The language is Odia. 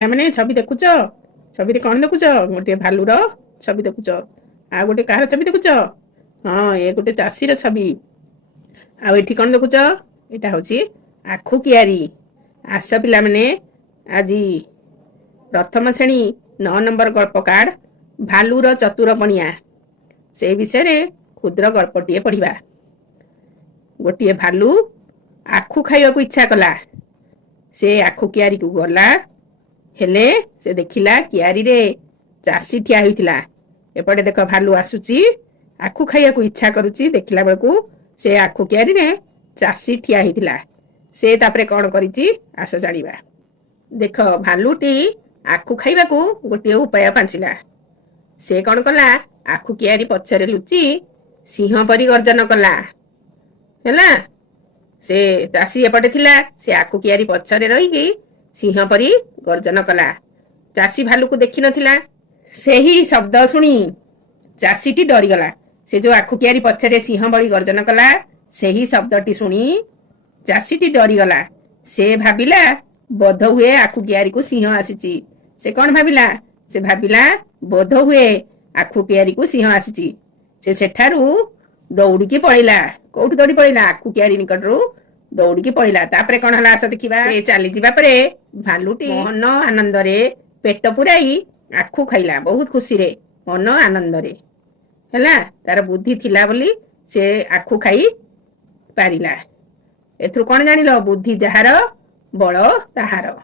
ମାନେ ଛବି ଦେଖୁଛ? ଛବିରେ କଣ ଦେଖୁଛ? ଗୋଟେ ଭାଲୁର ଛବି ଦେଖୁଛ। ଆଉ ଗୋଟେ କାହାର ଛବି ଦେଖୁଛ? ହଁ, ଏ ଗୋଟେ ଚାଷୀର ଛବି। ଆଉ ଏଠି କଣ ଦେଖୁଛ? ଏଇଟା ହଉଛି ଆଖୁ କିଆରି। ଆସ ପିଲାମାନେ, ଆଜି ପ୍ରଥମ ଶ୍ରେଣୀ 9 ନମ୍ବର ଗଳ୍ପ କାର୍ଡ ଭାଲୁର ଚତୁର ପଣିଆ ସେଇ ବିଷୟରେ କ୍ଷୁଦ୍ର ଗଳ୍ପଟିଏ ପଢିବା। ଗୋଟିଏ ଭାଲୁ ଆଖୁ ଖାଇବାକୁ ଇଚ୍ଛା କଲା। ସେ ଆଖୁ କିଆରିକୁ ଗଲା, ହେଲେ ସେ ଦେଖିଲା କିଆରିରେ ଚାଷୀ ଠିଆ ହୋଇଥିଲା। ଏପଟେ ଦେଖ, ଭାଲୁ ଆସୁଛି, ଆଖୁ ଖାଇବାକୁ ଇଚ୍ଛା କରୁଛି। ଦେଖିଲା ବେଳକୁ ସେ ଆଖୁ କିଆରିରେ ଚାଷୀ ଠିଆ ହେଇଥିଲା। ସେ ତାପରେ କଣ କରିଛି ଆସ ଜାଣିବା। ଦେଖ, ଭାଲୁଟି ଆଖୁ ଖାଇବାକୁ ଗୋଟିଏ ଉପାୟ ପାଞ୍ଚିଲା। ସେ କଣ କଲା? ଆଖୁ କିଆରି ପଛରେ ଲୁଚି ସିଂହ ପରି ଗର୍ଜନ କଲା। ହେଲା, ସେ ଚାଷୀ ଏପଟେ ଥିଲା, ସେ ଆଖୁ କିଆରି ପଛରେ ରହିକି ସିଂହ ପରି ଗର୍ଜନ କଲା। ଚାଷୀ ଭାଲୁକୁ ଦେଖିନଥିଲା। ସେହି ଶବ୍ଦ ଶୁଣି ଚାଷୀଟି ଡରିଗଲା। ସେ ଯୋଉ ଆଖୁ କିଆରି ପଛରେ ସିଂହ ଭଳି ଗର୍ଜନ କଲା, ସେହି ଶବ୍ଦଟି ଶୁଣି ଚାଷୀଟି ଡରିଗଲା। ସେ ଭାବିଲା ବୋଧ ହୁଏ ଆଖୁ କିଆରିକୁ ସିଂହ ଆସିଛି। ସେ କଣ ଭାବିଲା? ସେ ଭାବିଲା ବୋଧ ହୁଏ ଆଖୁ କିଆରିକୁ ସିଂହ ଆସିଛି। ସେ ସେଠାରୁ ଦୌଡ଼ିକି ପଳେଇଲା। କୋଉଠି ଦୌଡ଼ି ପଳେଇଲା? ଆଖୁ କିଆରି ନିକଟରୁ ଦୌଡ଼ିକି ପଳେଇଲା। ତାପରେ କଣ ହେଲା ଆସ ଦେଖିବା। ସେ ଚାଲିଯିବା ପରେ ଭାଲୁଟି ମନ ଆନନ୍ଦରେ ପେଟ ପୁରାଇ ଆଖୁ ଖାଇଲା, ବହୁତ ଖୁସିରେ, ମନ ଆନନ୍ଦରେ। ହେଲା, ତାର ବୁଦ୍ଧି ଥିଲା ବୋଲି ସେ ଆଖୁ ଖାଇ ପାରିଲା। ଏଥିରୁ କଣ ଜାଣିଲ? ବୁଦ୍ଧି ଯାହାର ବଳ ତାହାର।